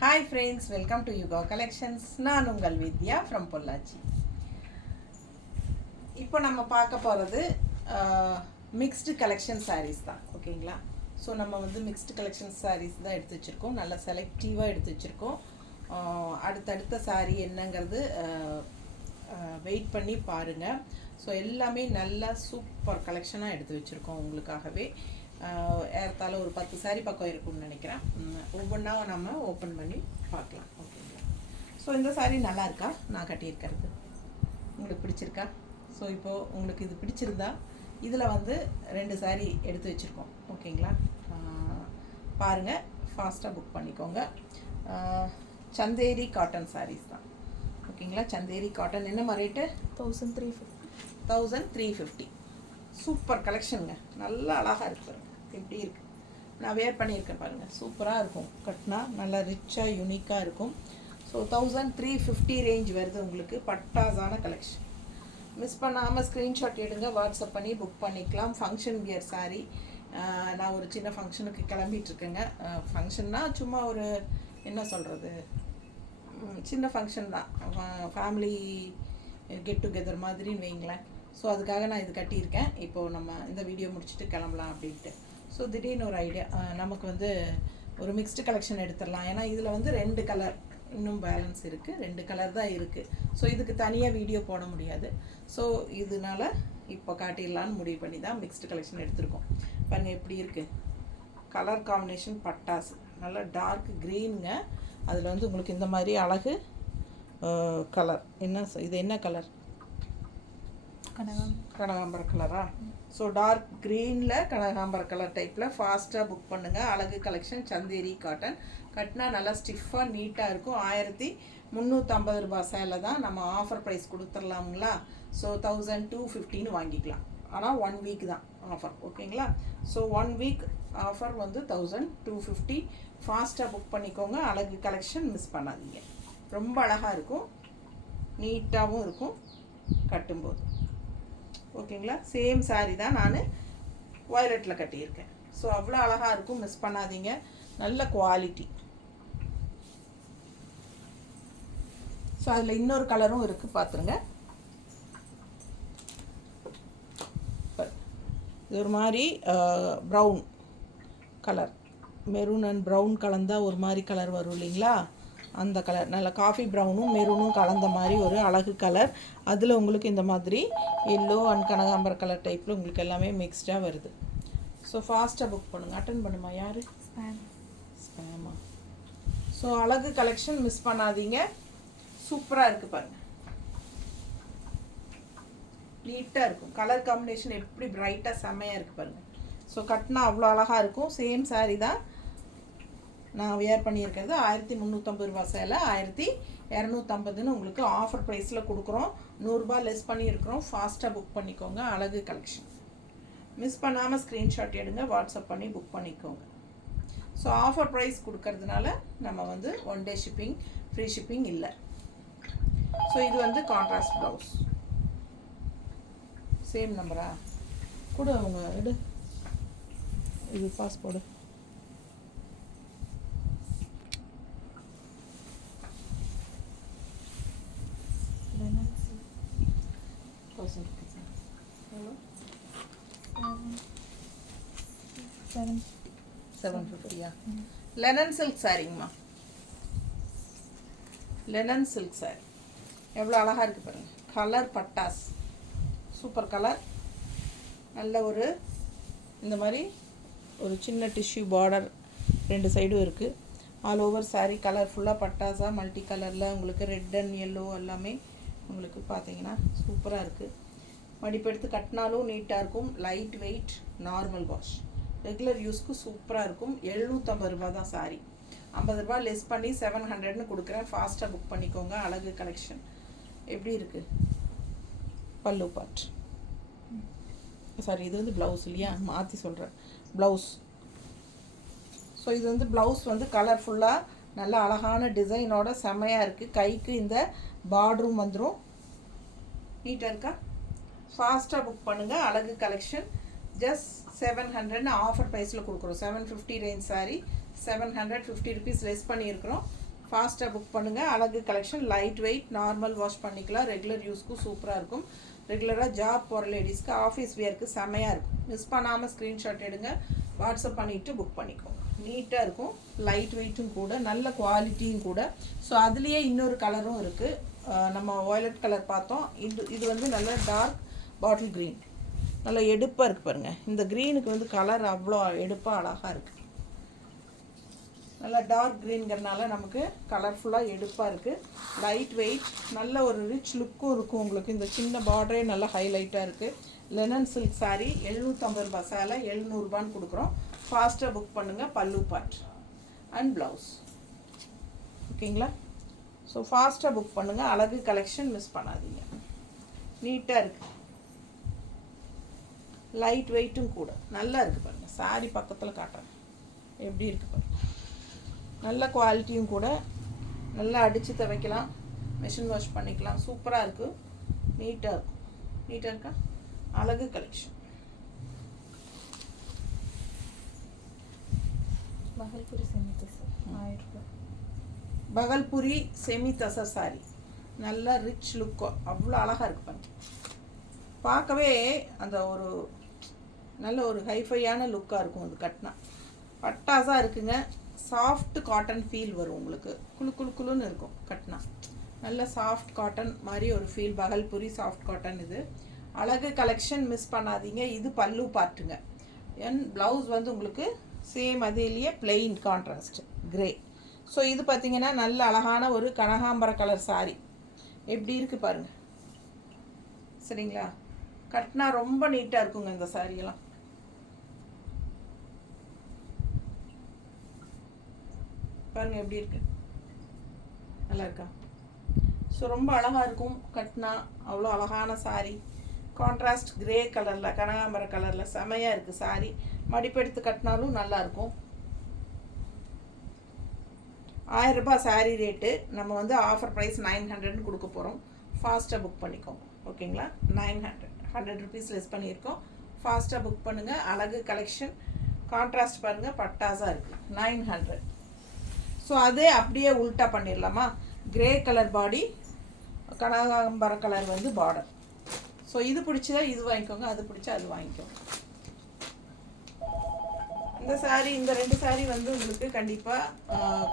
Hi friends, welcome to Yuga Collections. நான் உங்கள் வித்யா from Pollachi. இப்போ நம்ம பார்க்க போகிறது மிக்ஸ்டு கலெக்ஷன் சாரீஸ் தான். ஓகேங்களா? ஸோ நம்ம வந்து மிக்ஸ்டு கலெக்ஷன் சாரீஸ் தான் எடுத்து வச்சுருக்கோம். நல்லா செலக்டிவாக எடுத்து வச்சுருக்கோம். அடுத்தடுத்த சாரீ என்னங்கிறது வெயிட் பண்ணி பாருங்கள். ஸோ எல்லாமே நல்லா சூப்பர் கலெக்ஷனாக எடுத்து வச்சுருக்கோம் உங்களுக்காகவே. ஏறத்தாழ ஒரு 10 சாரீ பக்கம் இருக்கும்னு நினைக்கிறேன். ஒவ்வொன்றா நம்ம ஓப்பன் பண்ணி பார்க்கலாம். ஓகேங்களா? ஸோ இந்த சாரீ நல்லா இருக்கா? நான் கட்டியிருக்கிறது உங்களுக்கு பிடிச்சிருக்கா? ஸோ இப்போது உங்களுக்கு இது பிடிச்சிருந்தா இதில் வந்து 2 சாரீ எடுத்து வச்சுருக்கோம். ஓகேங்களா? பாருங்கள், ஃபாஸ்ட்டாக புக் பண்ணிக்கோங்க. சந்தேரி காட்டன் சாரீஸ் தான். ஓகேங்களா? சந்தேரி காட்டன் என்னம்மா ரேட்டு? 1350. சூப்பர் கலெக்ஷனுங்க. நல்லா அழகாக இருக்கு பாருங்கள். எப்படி இருக்குது, நான் வேர் பண்ணியிருக்கேன் பாருங்கள். சூப்பராக இருக்கும். கட்டினா நல்லா ரிச்சாக யூனிக்காக இருக்கும். ஸோ 1350 ரேஞ்ச் வருது உங்களுக்கு. பட்டாஸான கலெக்ஷன். மிஸ் பண்ணாமல் ஸ்க்ரீன்ஷாட் எடுங்க, வாட்ஸ்அப் பண்ணி புக் பண்ணிக்கலாம். Function wear sari. நான் ஒரு சின்ன ஃபங்க்ஷனுக்கு கிளம்பிகிட்ருக்கேங்க. ஃபங்க்ஷன்னா சும்மா ஒரு என்ன சொல்கிறது, சின்ன ஃபங்க்ஷன் தான், ஃபேமிலி கெட் டுகெதர் மாதிரின்னு வைங்களேன். ஸோ அதுக்காக நான் இது கட்டியிருக்கேன். இப்போது நம்ம இந்த வீடியோ முடிச்சுட்டு கிளம்பலாம் அப்படின்ட்டு. ஸோ திடீர்னு ஒரு ஐடியா, நமக்கு வந்து ஒரு மிக்ஸ்டு கலெக்ஷன் எடுத்துடலாம். ஏன்னா இதில் வந்து 2 கலர் இன்னும் பேலன்ஸ் இருக்குது. 2 கலர் தான் இருக்குது. ஸோ இதுக்கு தனியாக வீடியோ போட முடியாது. ஸோ இதனால இப்போ காட்டிடலான்னு முடிவு பண்ணி தான் மிக்ஸ்டு கலெக்ஷன் எடுத்திருக்கோம். பாருங்கள் எப்படி இருக்குது. கலர் காம்பினேஷன் பட்டாசு. நல்லா டார்க் க்ரீனுங்க. அதில் வந்து உங்களுக்கு இந்த மாதிரி அழகு கலர். இது என்ன கலர்? கனகாம்பர கலரா? ஸோ டார்க் க்ரீனில் கனகாம்பர கலர் டைப்பில் ஃபாஸ்ட்டாக புக் பண்ணுங்கள். அழகு கலெக்ஷன் சந்தேரி காட்டன். கட்டினா நல்லா ஸ்டிஃபாக நீட்டாக இருக்கும். 1350 ரூபாய் சேலை தான். நம்ம ஆஃபர் ப்ரைஸ் கொடுத்துடலாங்களா? ஸோ 1250 வாங்கிக்கலாம். ஆனால் 1 வீக் தான் ஆஃபர். ஓகேங்களா? ஸோ 1 வீக் ஆஃபர் வந்து 1250. ஃபாஸ்ட்டாக புக் பண்ணிக்கோங்க. அழகு கலெக்ஷன் மிஸ் பண்ணாதீங்க. ரொம்ப அழகாக இருக்கும், நீட்டாகவும் இருக்கும் கட்டும்போது. ஓகேங்களா? சேம் சாரீ தான் நான் வயலட்டில் கட்டியிருக்கேன். ஸோ அவ்வளோ அழகாக இருக்கும், மிஸ் பண்ணாதீங்க. நல்ல குவாலிட்டி. ஸோ அதில் இன்னொரு கலரும் இருக்குது, பார்த்துருங்க. இது ஒரு மாதிரி brown colour, maroon and brown கலந்தால் ஒரு மாதிரி கலர் வரும் இல்லைங்களா? அந்த கலர் நல்ல காஃபி ப்ரௌனும் மெரூனும் கலந்த மாதிரி ஒரு அழகு கலர். அதில் உங்களுக்கு இந்த மாதிரி எல்லோ அண்ட் கனகாம்பர கலர் டைப்பில் உங்களுக்கு எல்லாமே மிக்ஸ்டாக வருது. ஸோ ஃபாஸ்ட்டாக புக் பண்ணுங்கள். அட்டன் பண்ணுமா? யார்? ஸ்பேமா? ஸோ அழகு கலெக்ஷன் மிஸ் பண்ணாதீங்க. சூப்பராக இருக்குது பாருங்கள். நீட்டாக இருக்கும். கலர் காம்பினேஷன் எப்படி பிரைட்டாக செம்மையாக இருக்குது பாருங்கள். ஸோ கட்டினா அவ்வளோ அழகாக இருக்கும். சேம் சாரீ தான் நான் வேர் பண்ணியிருக்கிறது. 1350 ரூபா சேலை 1250ன்னு உங்களுக்கு ஆஃபர் ப்ரைஸில் கொடுக்குறோம். 100 ரூபா லெஸ் பண்ணியிருக்கிறோம். ஃபாஸ்ட்டாக புக் பண்ணிக்கோங்க. அழகு கலெக்ஷன் மிஸ் பண்ணாமல் ஸ்க்ரீன்ஷாட் எடுங்க, வாட்ஸ்அப் பண்ணி புக் பண்ணிக்கோங்க. ஸோ ஆஃபர் ப்ரைஸ் கொடுக்கறதுனால நம்ம வந்து 1 டே ஷிப்பிங், ஃப்ரீ ஷிப்பிங் இல்லை. ஸோ இது வந்து கான்ட்ராஸ்ட் ப்ளவுஸ். சேம் நம்பரா கூட அவங்க எடு. இது பாஸ்போர்டு. $750. லெனன் சில்க் சாரிங்கம்மா. லெனன் சில்க் சாரி எவ்வளோ அழகாக இருக்குது பாருங்கள். கலர் பட்டாஸ், சூப்பர் கலர். நல்ல ஒரு இந்த மாதிரி ஒரு சின்ன டிஷ்யூ பார்டர் 2 சைடும் இருக்குது. ஆல் ஓவர் சாரீ கலர்ஃபுல்லாக பட்டாஸாக மல்டி கலரில் உங்களுக்கு ரெட் அண்ட் எல்லோ எல்லாமே உங்களுக்கு பார்த்தீங்கன்னா சூப்பராக இருக்குது. மடிப்பெடுத்து கட்டினாலும் நீட்டாக இருக்கும். Light weight, normal wash, regular யூஸ்க்கு சூப்பராக இருக்கும். 750 ரூபா தான் சாரீ. 50 ரூபா லெஸ் பண்ணி 700ன்னு கொடுக்குறேன். ஃபாஸ்ட்டாக புக் பண்ணிக்கோங்க. அழகு கலெக்ஷன் எப்படி இருக்குது. பல்லு பார்ட், சாரி இது வந்து ப்ளவுஸ் இல்லையா, மாற்றி சொல்கிறேன், ப்ளவுஸ். ஸோ இது வந்து ப்ளவுஸ் வந்து கலர்ஃபுல்லாக நல்ல அழகான டிசைனோட செம்மையாக இருக்குது. கைக்கு இந்த பார்டரும் வந்துடும். நீட்டாக இருக்கா? ஃபாஸ்ட்டாக புக் பண்ணுங்கள். அழகு கலெக்ஷன் ஜஸ்ட் 700ன்னு ஆஃபர் ப்ரைஸில் கொடுக்குறோம். 750 ரேஞ்ச் சாரீ 750 rupees லெஸ் பண்ணியிருக்கிறோம். ஃபாஸ்ட்டாக புக் பண்ணுங்கள். அழகு collection, light weight, normal wash பண்ணிக்கலாம், ரெகுலர் யூஸ்க்கும் சூப்பராக இருக்கும். ரெகுலராக ஜாப் போகிற லேடிஸ்க்கு, ஆஃபீஸ் வியருக்கு செம்மையாக இருக்கும். மிஸ் பண்ணாமல் ஸ்க்ரீன்ஷாட் எடுங்க, வாட்ஸ்அப் பண்ணிவிட்டு புக் பண்ணிக்கோங்க. நீட்டாக இருக்கும், லைட் வெயிட்டும் கூட, நல்ல குவாலிட்டியும் கூட. ஸோ அதுலேயே இன்னொரு கலரும் இருக்குது. நம்ம வயலட் கலர் பார்த்தோம். இது வந்து நல்ல டார்க் பாட்டில் க்ரீன், நல்லா எடுப்பாக இருக்குது பாருங்கள். இந்த க்ரீனுக்கு வந்து கலர் அவ்வளோ எடுப்பாக அழகாக இருக்குது. நல்லா டார்க் க்ரீன்கிறனால நமக்கு கலர்ஃபுல்லாக எடுப்பாக இருக்குது. லைட் வெயிட், நல்ல ஒரு ரிச் லுக்கும் இருக்கும் உங்களுக்கு. இந்த சின்ன பார்டரே நல்லா ஹைலைட்டாக இருக்குது. லெனன் சில்க் சாரீ, 750 ரூபாய் சேலை, 700 ரூபான்னு கொடுக்குறோம். ஃபாஸ்ட்டாக புக் பண்ணுங்கள். பல்லு பார்ட் அண்ட் ப்ளவுஸ், ஓகேங்களா? ஸோ ஃபாஸ்ட்டாக புக் பண்ணுங்கள். அழகு கலெக்ஷன் மிஸ் பண்ணாதீங்க. நீட்டாக இருக்குது, லைட் வெயிட்டும் கூட, நல்லா இருக்குது பாருங்கள். சாரீ பக்கத்தில் காட்டுறேன் எப்படி இருக்குது பாருங்கள். நல்ல குவாலிட்டியும் கூட, நல்லா அடித்து துவைக்கலாம், மிஷின் வாஷ் பண்ணிக்கலாம். சூப்பராக இருக்குது, நீட்டாக இருக்கும். நீட்டாக இருக்கா? அழகு கலெக்ஷன். பகல்புரி செமி தசர் 1000 ரூபாய். பகல்புரி செமி தசர் சாரி, நல்ல ரிச் லுக்கோ, அவ்வளோ அழகாக இருக்கு பாருங்க. பார்க்கவே அந்த ஒரு நல்ல ஒரு ஹைஃபையான லுக்காக இருக்கும். அது கட்டினா பட்டாசாக இருக்குங்க. சாஃப்ட் காட்டன் ஃபீல் வரும் உங்களுக்கு. குழு குழு குழுன்னு இருக்கும் கட்டினா. நல்ல சாஃப்ட் காட்டன் மாதிரி ஒரு ஃபீல். Bhagalpuri soft cotton. இது அழகு கலெக்ஷன், மிஸ் பண்ணாதீங்க. இது பல்லு பார்ட்டுங்க. ப்ளவுஸ் வந்து உங்களுக்கு சேம் அதிலேயே பிளெயின் கான்ட்ராஸ்ட் கிரே. ஸோ இது பார்த்திங்கன்னா நல்ல அழகான ஒரு கனகாம்பர கலர் சாரி, எப்படி இருக்குது பாருங்கள். சரிங்களா? கட்டினா ரொம்ப நீட்டாக இருக்குங்க இந்த சாரியெல்லாம். பாருங்கள் எப்படி இருக்கு, நல்லா இருக்கா? ஸோ ரொம்ப அழகாக இருக்கும் கட்டினா. அவ்வளோ அழகான சாரி, கான்ட்ராஸ்ட் கிரே கலரில், கனகாம்பர கலரில் செமையாக இருக்குது சாரி. மடிப்பெடுத்து கட்டினாலும் நல்லாயிருக்கும். 1000 ரூபாய் சாரீ ரேட்டு. நம்ம வந்து ஆஃபர் ப்ரைஸ் 900 கொடுக்க போகிறோம். ஃபாஸ்ட்டாக புக் பண்ணிக்கோங்க, ஓகேங்களா? 100 ருபீஸ் லெஸ் பண்ணியிருக்கோம். ஃபாஸ்ட்டாக புக் பண்ணுங்கள். அழகு கலெக்ஷன், கான்ட்ராஸ்ட் பாருங்கள், பட்டாஸாக இருக்குது. 900. ஸோ அதே அப்படியே உல்ட்டா பண்ணிடலாமா? கிரே கலர் பாடி, கனகாம்பர கலர் வந்து பார்டர். ஸோ இது பிடிச்சதா இது வாங்கிக்கோங்க, அது பிடிச்சா அது வாங்கிக்கோங்க. இந்த சாரீ, இந்த 2 சாரீ வந்து உங்களுக்கு கண்டிப்பாக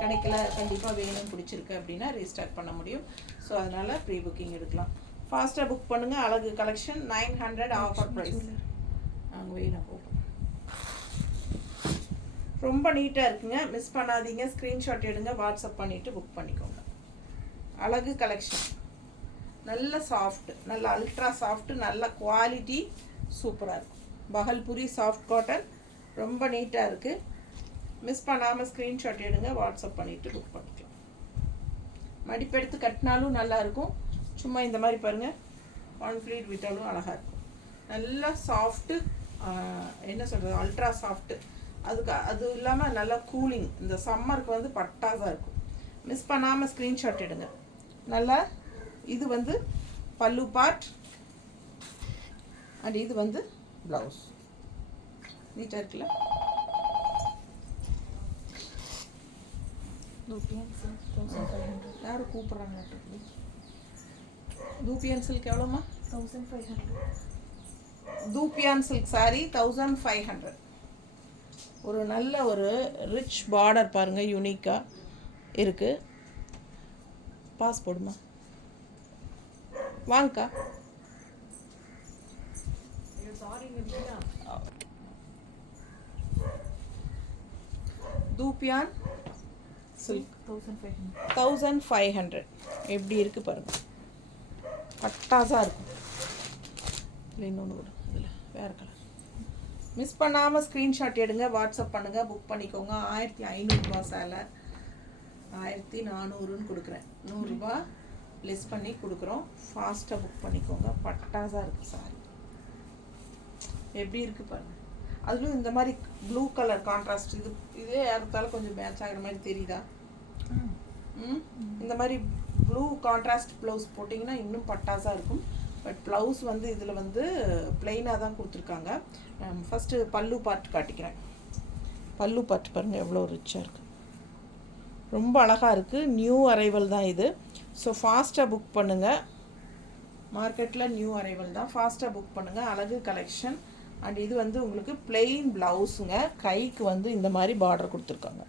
கிடைக்கல, கண்டிப்பாக வேணும், பிடிச்சிருக்கு அப்படின்னா ரீஸ்டாக் பண்ண முடியும். ஸோ அதனால் ப்ரீ புக்கிங் எடுக்கலாம். ஃபாஸ்ட்டாக புக் பண்ணுங்கள். அழகு கலெக்ஷன் 900 ஆஃபர் ப்ரைஸ். நாங்கள் வேணும் போகும். ரொம்ப நீட்டாக இருக்குங்க, மிஸ் பண்ணாதீங்க. ஸ்க்ரீன்ஷாட் எடுங்க, வாட்ஸ்அப் பண்ணிவிட்டு புக் பண்ணிக்கோங்க. அழகு கலெக்ஷன், நல்ல சாஃப்ட், நல்ல அல்ட்ரா சாஃப்ட், நல்ல குவாலிட்டி, சூப்பராக இருக்கும். பகல்புரி சாஃப்ட் காட்டன், ரொம்ப நீட்டாக இருக்குது. மிஸ் பண்ணாமல் ஸ்க்ரீன்ஷாட் எடுங்க, வாட்ஸ்அப் பண்ணிவிட்டு புக் பண்ணிக்கலாம். மடிப்பெடுத்து கட்டினாலும் நல்லாயிருக்கும். சும்மா இந்த மாதிரி பாருங்கள், கான்ஃப்ளீட் விட்டாலும் அழகாக இருக்கும். நல்லா சாஃப்ட்டு, என்ன சொல்கிறது, அல்ட்ரா சாஃப்ட்டு. அது இல்லாமல் நல்லா கூலிங். இந்த சம்மருக்கு வந்து பட்டாசாக இருக்கும். மிஸ் பண்ணாமல் ஸ்க்ரீன்ஷாட் எடுங்க. நல்லா இது வந்து பல்லு பார்ட் அண்ட் இது வந்து ப்ளவுஸ். நீட்டாக இருக்குல்ல? யாரும் கூப்பிட்றாங்க. தூப்பியன் சில்க் எவ்வளோம்மா? 1500. தூப்பியான் சில்க் சாரீ 1500. ஒரு நல்ல ஒரு ரிச் பார்டர் பாருங்கள், யூனிக்காக இருக்குது. பாஸ் போடுமா, வாங்கக்கா. தூப்பியான் சில்க் 1500. எப்படி இருக்குது பாருங்கள், பட்டாசாக இருக்கும். இல்லை இன்னொன்று கூட, இதில் வேறு கலர். மிஸ் பண்ணாமல் ஸ்க்ரீன்ஷாட் எடுங்க, வாட்ஸ்அப் பண்ணுங்கள், புக் பண்ணிக்கோங்க. 1500 ரூபா சேலை 1400ன்னு கொடுக்குறேன். 100 ரூபா லெஸ் பண்ணி கொடுக்குறோம். ஃபாஸ்ட்டாக புக் பண்ணிக்கோங்க. பட்டாசாக இருக்குது சாரி, எப்படி இருக்குது பாருங்கள். அதுவும் இந்த மாதிரி ப்ளூ கலர் கான்ட்ராஸ்ட், இதே யாருத்தாலும் கொஞ்சம் மேட்ச் ஆகிற மாதிரி தெரியுதா? இந்த மாதிரி ப்ளூ கான்ட்ராஸ்ட் ப்ளவுஸ் போட்டிங்கன்னா இன்னும் பட்டாசாக இருக்கும். பட் ப்ளவுஸ் வந்து இதில் வந்து ப்ளெயினாக தான் கொடுத்துருக்காங்க. ஃபஸ்ட்டு பல்லு பார்ட் காட்டிக்கிறேன். பல்லு பார்ட் பாருங்கள் எவ்வளோ ரிச்சாக இருக்குது. ரொம்ப அழகாக இருக்குது. நியூ அரைவல் தான் இது. ஸோ ஃபாஸ்ட்டாக புக் பண்ணுங்கள். மார்க்கெட்டில் நியூ அரைவல் தான். ஃபாஸ்ட்டாக புக் பண்ணுங்கள். அழகு கலெக்ஷன். அண்ட் இது வந்து உங்களுக்கு பிளெயின் ப்ளவுஸுங்க. கைக்கு வந்து இந்த மாதிரி பார்டர் கொடுத்துருக்காங்க.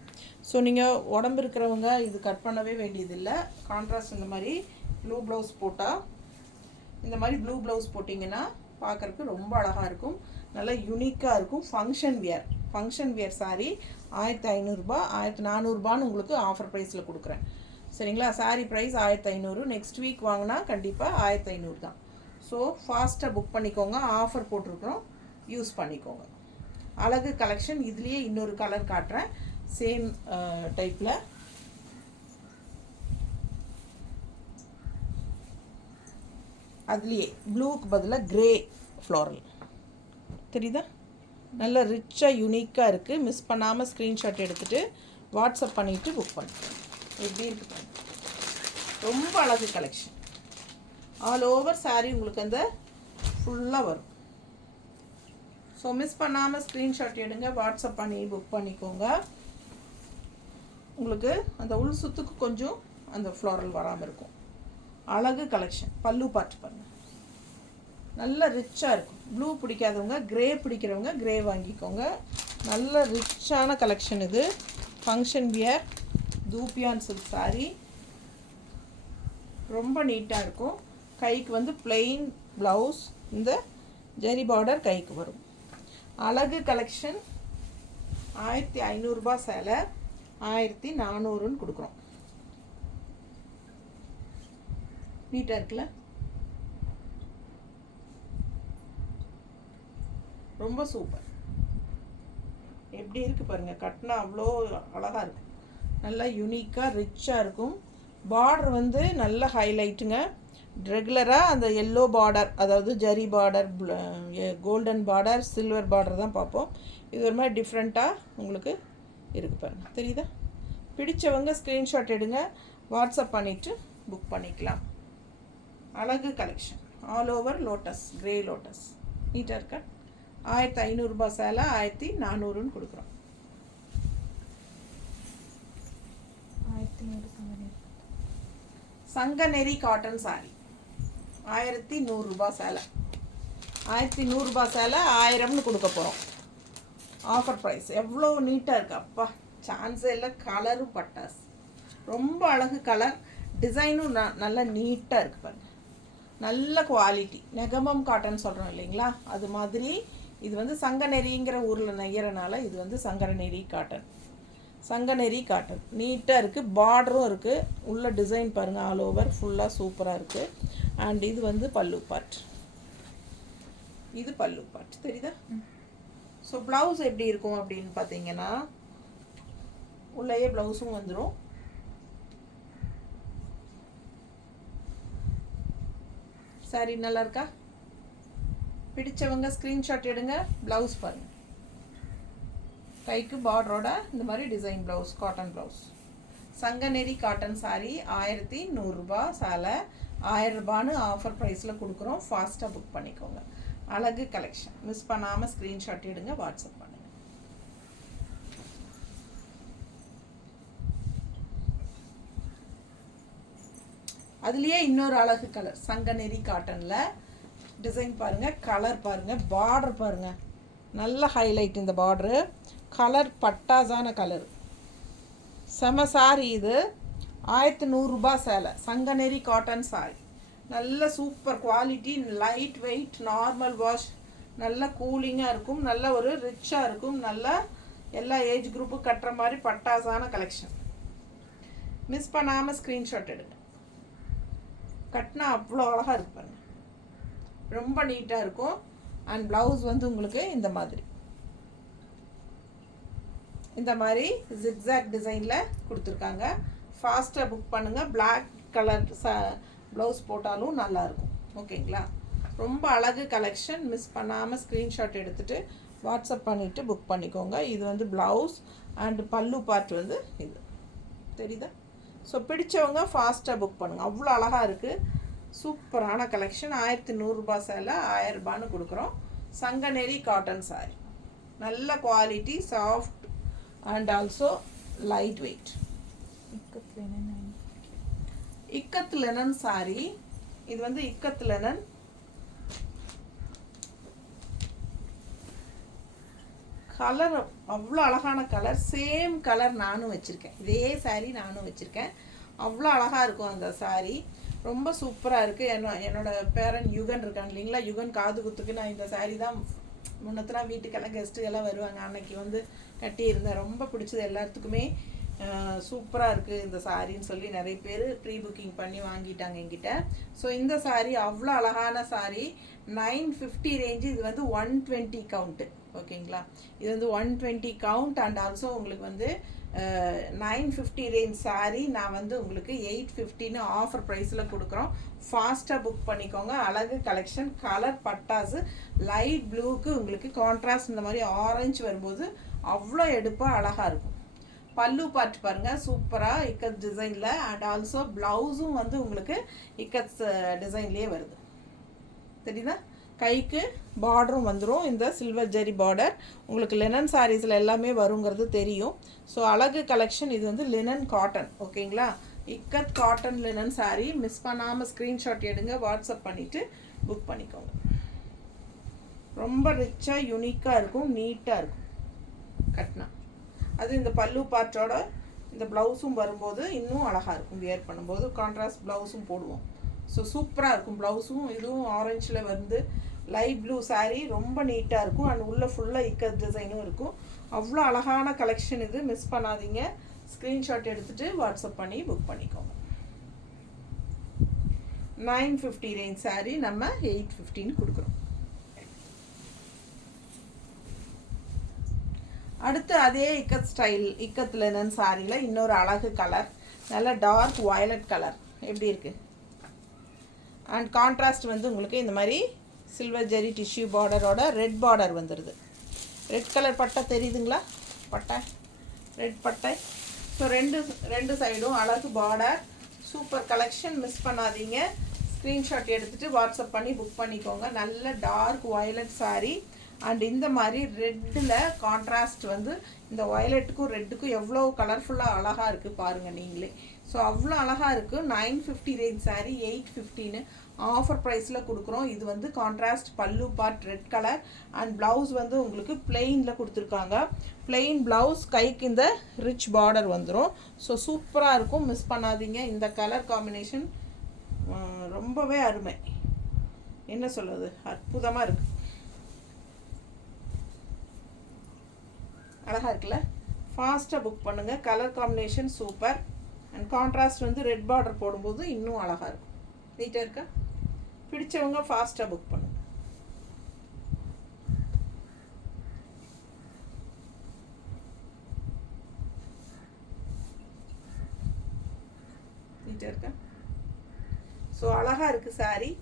ஸோ நீங்கள் உடம்பு இருக்கிறவங்க இது கட் பண்ணவே வேண்டியதில்லை. கான்ட்ராஸ்ட் இந்த மாதிரி ப்ளூ ப்ளவுஸ் போட்டால், இந்த மாதிரி ப்ளூ ப்ளவுஸ் போட்டிங்கன்னா பார்க்குறதுக்கு ரொம்ப அழகாக இருக்கும். நல்லா யூனிக்காக இருக்கும். ஃபங்க்ஷன் வியர் சாரீ 1500 1400 உங்களுக்கு ஆஃபர் ப்ரைஸில் கொடுக்குறேன். சரிங்களா? சாரீ ப்ரைஸ் 1500. நெக்ஸ்ட் வீக் வாங்கினா கண்டிப்பாக 1500 தான். ஸோ ஃபாஸ்ட்டாக புக் பண்ணிக்கோங்க. ஆஃபர் போட்டிருக்கிறோம், யூஸ் பண்ணிக்கோங்க. அழகு கலெக்ஷன். இதுலேயே இன்னொரு கலர் காட்டுறேன், சேம் டைப்பில். அதுலேயே ப்ளூக்கு பதிலாக க்ரே ஃப்ளாரல் தெரியுதா? நல்ல ரிச்சாக யூனிக்காக இருக்குது. மிஸ் பண்ணாமல் ஸ்க்ரீன்ஷாட் எடுத்துகிட்டு வாட்ஸ்அப் பண்ணிவிட்டு புக் பண்ணிக்கலாம். எப்படி இருக்குது? ரொம்ப அழகு கலெக்ஷன். ஆல் ஓவர் சாரீ உங்களுக்கு அந்த ஃபுல்லாக வரும். ஸோ மிஸ் பண்ணாமல் ஸ்க்ரீன்ஷாட் எடுங்க, வாட்ஸ்அப் பண்ணி புக் பண்ணிக்கோங்க. உங்களுக்கு அந்த உள் சுத்துக்கு கொஞ்சம் அந்த ஃப்ளாரல் வராமல் இருக்கும். அழகு கலெக்ஷன். பல்லு பார்த்து பாருங்கள், நல்ல ரிச்சாக இருக்கும். ப்ளூ பிடிக்காதவங்க க்ரே பிடிக்கிறவங்க க்ரே வாங்கிக்கோங்க. நல்ல ரிச்சான கலெக்ஷன் இது. Function wear தூப்பியான் silk sari. ரொம்ப நீட்டாக இருக்கும். கைக்கு வந்து பிளெயின் ப்ளவுஸ், இந்த ஜெரி பார்டர் கைக்கு வரும். அழகு கலெக்ஷன். 1500 சேலை 1400ன்னு கொடுக்குறோம். நீட்டாக இருக்குல்ல? ரொம்ப சூப்பர். எப்படி இருக்குது பாருங்கள். கட்டினா அவ்வளோ அழகாக இருக்குது. நல்லா யூனிக்காக ரிச்சாக இருக்கும். பார்டர் வந்து நல்ல ஹைலைட்டுங்க. ரெகுலராக அந்த எல்லோ பார்டர், அதாவது zari border, golden border, silver border தான் பார்ப்போம். இது ஒரு மாதிரி டிஃப்ரெண்ட்டாக உங்களுக்கு இருக்குது பாருங்கள். தெரியுதா? பிடிச்சவங்க ஸ்க்ரீன்ஷாட் எடுங்க, வாட்ஸ்அப் பண்ணிவிட்டு புக் பண்ணிக்கலாம். அழகு collection. All over lotus, grey lotus. நீட்டாக இருக்கா? 1500 சேலை 1400ன்னு கொடுக்குறோம். 1100 சங்கநெறி காட்டன் சாரி 1100 சேலை. 1100 சேலை 1000ன்னு கொடுக்க போகிறோம். Offer price. எவ்வளோ நீட்டாக இருக்குது அப்பா, சான்ஸே இல்லை. கலரும் பட்டாஸ், ரொம்ப அழகு கலர். டிசைனும் நல்லா நீட்டாக இருக்குது பாருங்கள். நல்ல குவாலிட்டி. நெகமம் காட்டன் சொல்கிறோம் இல்லைங்களா, அது மாதிரி. இது வந்து சங்கநெறிங்கிற ஊரில் நெய்யறனால இது வந்து சங்கநெறி காட்டன். சங்கநெறி காட்டன் நீட்டாக இருக்குது. பார்டரும் இருக்குது. உள்ள டிசைன் பாருங்கள், ஆல் ஓவர் ஃபுல்லாக சூப்பராக இருக்குது. அண்ட் இது வந்து பல்லு பார்ட். இது பல்லு பார்ட் தெரியுதா? ஸோ ப்ளவுஸ் எப்படி இருக்கும் அப்படின்னு பார்த்தீங்கன்னா, உள்ளேயே ப்ளவுஸும் வந்துடும். சாரி நல்லா இருக்கா? பிடிச்சவங்க ஸ்க்ரீன்ஷாட் எடுங்க. ப்ளவுஸ் பாருங்கள். கைக்கு பார்டரோட இந்த மாதிரி டிசைன் ப்ளவுஸ், காட்டன் ப்ளவுஸ். சங்கநெறி காட்டன் சாரீ 1100 சேலை 1000 ஆஃபர் ப்ரைஸில் கொடுக்குறோம். ஃபாஸ்ட்டாக புக் பண்ணிக்கோங்க. அழகு கலெக்ஷன். மிஸ் பண்ணாமல் ஸ்க்ரீன்ஷாட் எடுங்க, வாட்ஸ்அப் பண்ணுங்கள். அதுலேயே இன்னொரு அழகு கலர் சங்கநெறி காட்டனில் டிசைன் பாருங்கள், கலர் பாருங்கள், பார்டர் பாருங்கள். நல்ல ஹைலைட் இந்த பார்டரு. கலர் பட்டாசான கலர். செம சாரி இது. 1100 சேலை சங்கநெறி காட்டன் சாரி. நல்ல super quality, light weight, normal wash, நல்ல கூலிங்காக இருக்கும். நல்ல ஒரு ரிச்சாக இருக்கும். நல்ல எல்லா ஏஜ் குரூப்பும் கட்டுற மாதிரி பட்டாசான கலெக்ஷன். மிஸ் பண்ணாமல் ஸ்க்ரீன்ஷாட் எடுங்க. கட்டினா அவ்வளோ அழகாக இருக்கு பாருங்க. ரொம்ப நீட்டாக இருக்கும். அண்ட் ப்ளவுஸ் வந்து உங்களுக்கு இந்த மாதிரி ஜிக்ஸாக் டிசைனில் கொடுத்துருக்காங்க. ஃபாஸ்ட்டாக புக் பண்ணுங்கள். பிளாக் கலர் ப்ளவுஸ் போட்டாலும் நல்லாயிருக்கும். ஓகேங்களா? ரொம்ப அழகு கலெக்ஷன். மிஸ் பண்ணாமல் ஸ்க்ரீன்ஷாட் எடுத்துகிட்டு வாட்ஸ்அப் பண்ணிவிட்டு புக் பண்ணிக்கோங்க. இது வந்து ப்ளவுஸ் அண்ட் பல்லு பார்ட் வந்து இது தெரியுதா? ஸோ பிடிச்சவங்க ஃபாஸ்ட்டாக புக் பண்ணுங்கள். அவ்வளோ அழகாக இருக்குது. சூப்பரான கலெக்ஷன். 1100 சேலை 1000 கொடுக்குறோம். சங்கநெறி காட்டன் சாரி. நல்ல quality, soft and also light weight. linen 9. Ikat linen saree. இது வந்து இக்கத் லெனன். கலர் அவ்வளோ அழகான கலர். சேம் கலர் நானும் வச்சுருக்கேன். இதே saree நானும் வச்சுருக்கேன். அவ்வளோ அழகாக இருக்கும் அந்த saree. ரொம்ப சூப்பராக இருக்குது. என்னோட பேரன் யுகன் இருக்காங்க இல்லைங்களா, யுகன் காது குத்துக்கு நான் இந்த saree தான் முன்னத்தெல்லாம் வீட்டுக்கெல்லாம் கெஸ்ட்டு எல்லாம் வருவாங்க, அன்னைக்கு வந்து கட்டியிருந்தேன். ரொம்ப பிடிச்சது எல்லாத்துக்குமே. சூப்பராக இருக்குது இந்த சாரின்னு சொல்லி நிறைய பேர் ப்ரீ புக்கிங் பண்ணி வாங்கிட்டாங்க என்கிட்ட. ஸோ இந்த saree அவ்வளோ அழகான saree. 950 ரேஞ்சு. இது வந்து 120 கவுண்ட்டு. ஓகேங்களா, இது வந்து 120 கவுண்ட். அண்ட் ஆல்சோ உங்களுக்கு வந்து 950 ரேஞ்ச் saree நான் வந்து உங்களுக்கு 850ன்னு ஆஃபர் ப்ரைஸில் கொடுக்குறோம். ஃபாஸ்ட்டாக புக் பண்ணிக்கோங்க. அழகு கலெக்ஷன். கலர் பட்டாசு லைட் ப்ளூக்கு உங்களுக்கு கான்ட்ராஸ்ட் இந்த மாதிரி ஆரஞ்சு வரும்போது அவ்வளோ எடுப்பாக அழகாக இருக்கும். பல்லு பார்ட் பாருங்கள், சூப்பராக இக்கத் டிசைனில். அண்ட் ஆல்சோ ப்ளவுஸும் வந்து உங்களுக்கு இக்கத் டிசைன்லேயே வருது. தெரியுதா? கைக்கு பார்டரும் வந்துடும். இந்த சில்வர் ஜெரி பார்டர் உங்களுக்கு லினன் சாரீஸில் எல்லாமே வருங்கிறது தெரியும். ஸோ அழகு கலெக்ஷன். இது வந்து லினன் காட்டன். ஓகேங்களா, ikat cotton linen saree. Miss பண்ணாமல் ஸ்க்ரீன்ஷாட் எடுங்க, வாட்ஸ்அப் பண்ணிவிட்டு புக் பண்ணிக்கோங்க. ரொம்ப ரிச்சாக யூனிக்காக இருக்கும், நீட்டாக இருக்கும் கட்டினா. அது இந்த பல்லு பார்ட்டோட இந்த ப்ளவுஸும் வரும்போது இன்னும் அழகாக இருக்கும். வியர் பண்ணும்போது கான்ட்ராஸ்ட் ப்ளவுஸும் போடுவோம். ஸோ சூப்பராக இருக்கும். ப்ளவுஸும் இதுவும் ஆரஞ்சில் வந்து லைட் ப்ளூ saree. ரொம்ப நீட்டாக இருக்கும். அண்ட் உள்ளே ஃபுல்லாக இக்கத் டிசைனும் இருக்கும். அவ்வளோ அழகான கலெக்ஷன் இது. மிஸ் பண்ணாதீங்க. ஸ்க்ரீன்ஷாட் எடுத்துகிட்டு வாட்ஸ்அப் பண்ணி புக் பண்ணிக்கோங்க. 950 ரேஞ்ச் saree நம்ம 850ன்னு கொடுக்குறோம். அடுத்து அதே இக்கத் ஸ்டைல் இக்கத் லெனன் சாரியில் இன்னொரு அழகு கலர். நல்ல டார்க் வயலட் கலர். எப்படி இருக்குது? அண்ட் கான்ட்ராஸ்ட் வந்து உங்களுக்கு இந்த மாதிரி சில்வர் ஜெரி டிஷ்யூ பார்டரோட ரெட் பார்டர் வந்துடுது. ரெட் கலர் பட்டை தெரியுதுங்களா? பட்டை, ரெட் பட்டை. ஸோ ரெண்டு சைடும் அழகு பார்டர். Super collection. மிஸ் பண்ணாதீங்க. ஸ்க்ரீன்ஷாட் எடுத்துகிட்டு வாட்ஸ்அப் பண்ணி புக் பண்ணிக்கோங்க. நல்ல டார்க் வயலட் saree. அண்ட் இந்த மாதிரி ரெட்டில் கான்ட்ராஸ்ட் வந்து இந்த வயலட்டுக்கும் ரெட்டுக்கும் எவ்வளோ கலர்ஃபுல்லாக அழகாக இருக்குது பாருங்கள் நீங்களே. ஸோ அவ்வளோ அழகாக இருக்குது. 950 ரேஞ்ச் saree 850ன்னு ஆஃபர் ப்ரைஸில் கொடுக்குறோம். இது வந்து கான்ட்ராஸ்ட் பல்லு part red colour. And blouse வந்து உங்களுக்கு பிளெயினில் கொடுத்துருக்காங்க. Plain blouse. கைக்கு இந்த ரிச் பார்டர் வந்துடும். ஸோ சூப்பராக இருக்கும். மிஸ் பண்ணாதீங்க. இந்த கலர் காம்பினேஷன் ரொம்பவே அருமை. என்ன சொல்கிறது, அற்புதமாக இருக்குது. அழகாக இருக்குல்ல? ஃபாஸ்ட்டாக புக் பண்ணுங்கள். Colour combination super. And contrast வந்து ரெட் பார்டர் போடும்போது இன்னும் அழகாக இருக்கும். நீட்டாக இருக்கா? பிடிச்சவங்க ஃபாஸ்ட்டாக புக் பண்ணுங்கள். நீட்டாக இருக்கா? ஸோ அழகாக இருக்குது saree.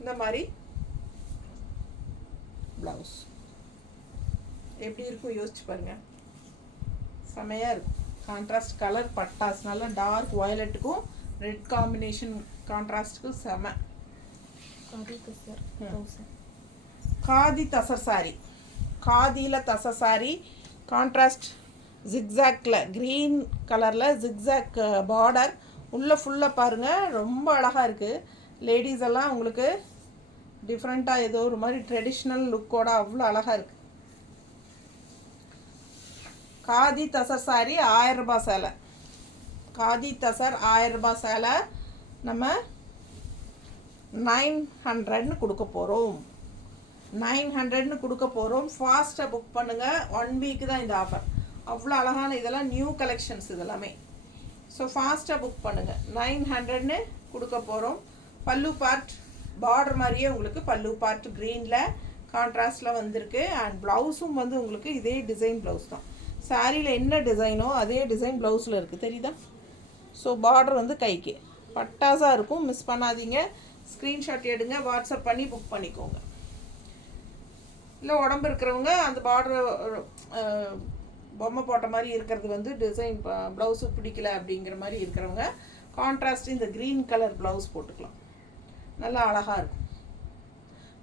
இந்த மாதிரி ப்ளவுஸ் எப்படி இருக்கும் யோசிச்சு பாருங்கள். செமையாக இருக்கும். கான்ட்ராஸ்ட் கலர் பட்டாஸ். நல்லா டார்க் வயலட்டுக்கும் ரெட் காம்பினேஷன் கான்ட்ராஸ்ட்டுக்கும் செம. காதி தசர் saree. காதியில் தசர் saree. கான்ட்ராஸ்ட் ஜிக்ஸாக்ல க்ரீன் கலரில் ஜிக்ஸாக் பார்டர். உள்ளே ஃபுல்லாக பாருங்கள், ரொம்ப அழகாக இருக்குது. லேடிஸ் எல்லாம் உங்களுக்கு டிஃப்ரெண்ட்டாக ஏதோ ஒரு மாதிரி ட்ரெடிஷ்னல் லுக்கோட அவ்வளோ அழகாக இருக்குது. காதி தசர் saree 1000 ரூபாய் சேலை. காதி தசர் 1000 ரூபாய் சேலை நம்ம 900ன்னு கொடுக்க போகிறோம். 900ன்னு கொடுக்க போகிறோம். ஃபாஸ்ட்டாக புக் பண்ணுங்கள். 1 வீக் தான் இந்த ஆஃபர். அவ்வளோ அழகான இதெல்லாம் நியூ கலெக்ஷன்ஸ் இதெல்லாமே. ஸோ ஃபாஸ்ட்டாக புக் பண்ணுங்கள். 900ன்னு கொடுக்க போகிறோம். பல்லு பார்ட் பார்டர் மாதிரியே உங்களுக்கு பல்லு பார்ட் க்ரீனில் கான்ட்ராஸ்டில் வந்திருக்கு. அண்ட் ப்ளவுஸும் வந்து உங்களுக்கு இதே டிசைன் ப்ளவுஸ் தான். சாரியில் என்ன டிசைனோ அதே டிசைன் ப்ளவுஸில் இருக்குது. தெரியுதா? ஸோ பார்டர் வந்து கைக்கு பட்டாசாக இருக்கும். மிஸ் பண்ணாதீங்க. ஸ்க்ரீன்ஷாட் எடுங்க, வாட்ஸ்அப் பண்ணி புக் பண்ணிக்கோங்க. இல்லை உடம்பு இருக்கிறவங்க அந்த பார்டர் பொம்மை போட்ட மாதிரி இருக்கிறது வந்து டிசைன் ப்ளவுஸு பிடிக்கல அப்படிங்கிற மாதிரி இருக்கிறவங்க கான்ட்ராஸ்ட் இந்த க்ரீன் கலர் ப்ளவுஸ் போட்டுக்கலாம். நல்லா அழகாக இருக்கும்.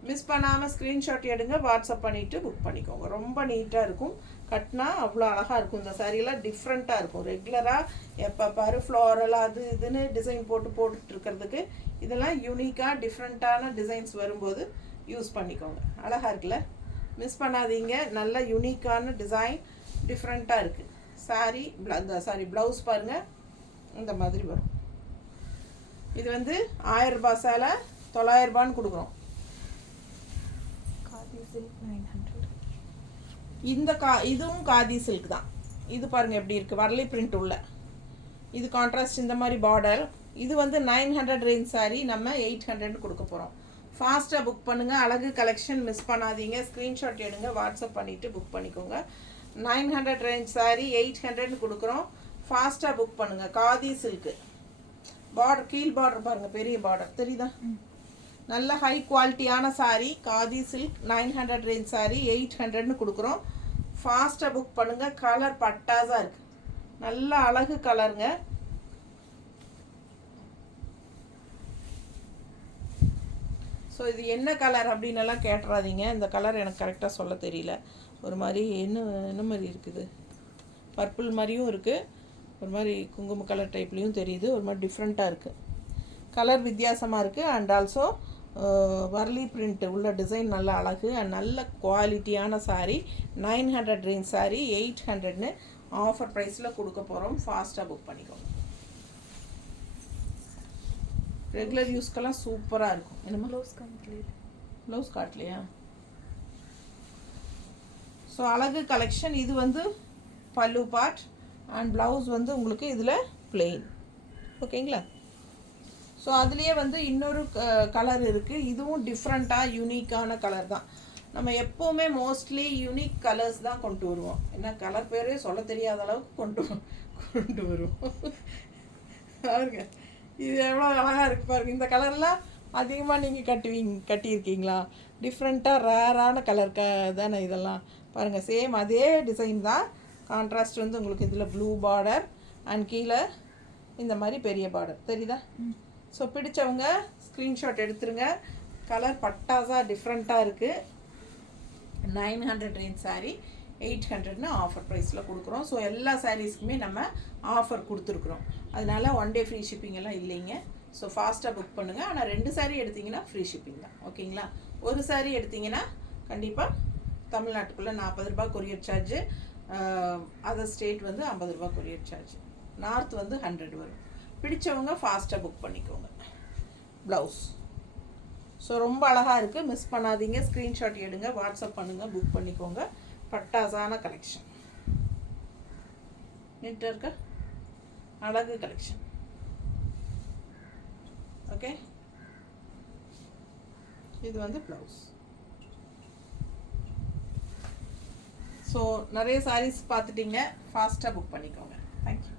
மிஸ் பண்ணாமல் ஸ்க்ரீன்ஷாட் எடுங்க, வாட்ஸ்அப் பண்ணிவிட்டு புக் பண்ணிக்கோங்க. ரொம்ப நீட்டாக இருக்கும். கட்டினா அவ்வளோ அழகாக இருக்கும். இந்த சாரீலாம் டிஃப்ரெண்ட்டாக இருக்கும். ரெகுலராக எப்போ பாரு ஃப்ளாரல் அது இதுன்னு டிசைன் போட்டுட்ருக்கிறதுக்கு இதெல்லாம் யூனிக்காக டிஃப்ரெண்ட்டான டிசைன்ஸ் வரும்போது யூஸ் பண்ணிக்கோங்க. அழகாக இருக்குல்ல, மிஸ் பண்ணாதீங்க. நல்ல யூனிக்கான டிசைன் டிஃப்ரெண்ட்டாக இருக்குது. சாரி ப்ளவுஸ் பாருங்கள் இந்த மாதிரி வரும். இது வந்து 1000 ரூபாய் சேலை 900 ரூபான்னு கொடுக்குறோம். காதி சில்க் 900. இதுவும் காதி சில்க் தான். இது பாருங்கள் எப்படி இருக்குது, வரலி பிரிண்ட் உள்ள. இது கான்ட்ராஸ்ட் இந்த மாதிரி பார்டர். இது வந்து 900 ரேஞ்ச் சாரி நம்ம 800 கொடுக்க போகிறோம். ஃபாஸ்ட்டாக புக் பண்ணுங்கள். அழகு கலெக்ஷன் மிஸ் பண்ணாதீங்க. ஸ்க்ரீன்ஷாட் எடுங்க, வாட்ஸ்அப் பண்ணிவிட்டு புக் பண்ணிக்கோங்க. 900 ரேஞ்ச் சாரி 800 கொடுக்குறோம். ஃபாஸ்ட்டாக புக் பண்ணுங்கள். காதி சில்க்கு பார்டர், கீழ் பார்டர் பாருங்கள், பெரிய பார்டர் தெரியுதா? நல்ல ஹை குவாலிட்டியான சாரீ. காதி சில்க் 900 ரேஞ்ச் சாரீ 800 கொடுக்குறோம். ஃபாஸ்ட்டாக புக் பண்ணுங்கள். கலர் பட்டாஸாக இருக்குது, நல்ல அழகு கலருங்க. ஸோ இது என்ன கலர் அப்படின்னு எல்லாம் கேட்டுறாதீங்க. இந்த கலர் எனக்கு கரெக்டாக சொல்ல தெரியல. ஒரு மாதிரி என்ன மாதிரி இருக்குது, பர்பிள் மாதிரியும் இருக்குது, ஒரு மாதிரி குங்கும கலர் டைப்லேயும் தெரியுது. ஒரு மாதிரி டிஃப்ரெண்ட்டாக இருக்குது, கலர் வித்தியாசமாக இருக்குது. அண்ட் ஆல்சோ வரலி பிரிண்ட் உள்ள டிசைன் நல்ல அழகு அண்ட் நல்ல குவாலிட்டியான சாரீ. 900 ரேஞ்ச் சாரீ 800ன்னு ஆஃபர் ப்ரைஸில் கொடுக்க போகிறோம். ஃபாஸ்ட்டாக புக் பண்ணிக்கோங்க. ரெகுலர் யூஸ்க்கெல்லாம் சூப்பராக இருக்கும். என்னமா ப்ளவுஸ் காட்டலையா? ஸோ அழகு கலெக்ஷன். இது வந்து பல்லு பார்ட் அண்ட் ப்ளவுஸ் வந்து உங்களுக்கு இதில் பிளெயின். ஓகேங்களா? ஸோ அதுலேயே வந்து இன்னொரு கலர் இருக்குது. இதுவும் டிஃப்ரெண்ட்டாக யூனிக்கான கலர் தான். நம்ம எப்போவுமே மோஸ்ட்லி யூனிக் கலர்ஸ் தான் கொண்டு வருவோம். ஏன்னா கலர் பேரே சொல்ல தெரியாத அளவுக்கு கொண்டு வருவோம். பாருங்க இது எவ்வளோ அழகாக இருக்குது பாருங்கள். இந்த கலர்லாம் அதிகமாக நீங்கள் கட்டியிருக்கீங்களா? டிஃப்ரெண்ட்டாக ரேரான கலர் தானே இதெல்லாம். பாருங்கள் சேம் அதே டிசைன் தான். கான்ட்ராஸ்ட் வந்து உங்களுக்கு இதில் ப்ளூ பார்டர் அண்ட் கீழே இந்த மாதிரி பெரிய பார்டர் தெரியுதா? ஸோ பிடிச்சவங்க ஸ்க்ரீன்ஷாட் எடுத்துருங்க. கலர் பட்டாஸாக டிஃப்ரெண்ட்டாக இருக்குது. 900 ரேஞ்ச் சாரீ 800ன்னு ஆஃபர் ப்ரைஸில் கொடுக்குறோம். ஸோ எல்லா சாரீஸ்க்குமே நம்ம ஆஃபர் கொடுத்துருக்குறோம். அதனால 1 டே ஃப்ரீ ஷிப்பிங் எல்லாம் இல்லைங்க. ஸோ ஃபாஸ்ட்டாக புக் பண்ணுங்கள். ஆனால் 2 சாரீ எடுத்திங்கன்னா ஃப்ரீ ஷிப்பிங் தான். ஓகேங்களா? ஒரு சாரீ எடுத்திங்கன்னா கண்டிப்பாக தமிழ்நாட்டுக்குள்ளே 40 ரூபாய் கொரியர் சார்ஜு, அதர் ஸ்டேட் வந்து 50 ரூபாய் கொரியர் சார்ஜ், நார்த் வந்து 100 வரும். பிடிச்சவங்க ஃபாஸ்ட்டாக புக் பண்ணிக்கோங்க. ப்ளவுஸ் ஸோ ரொம்ப அழகாக இருக்குது, மிஸ் பண்ணாதீங்க. ஸ்க்ரீன்ஷாட் எடுங்க, வாட்ஸ்அப் பண்ணுங்கள், புக் பண்ணிக்கோங்க. பட்டாசான கலெக்ஷன், நீட்டாக இருக்க அழகு கலெக்ஷன். ஓகே, இது வந்து ப்ளவுஸ். ஸோ நிறைய சாரீஸ் பார்த்துட்டிங்க, ஃபாஸ்ட்டாக புக் பண்ணிக்கோங்க. தேங்க்யூ.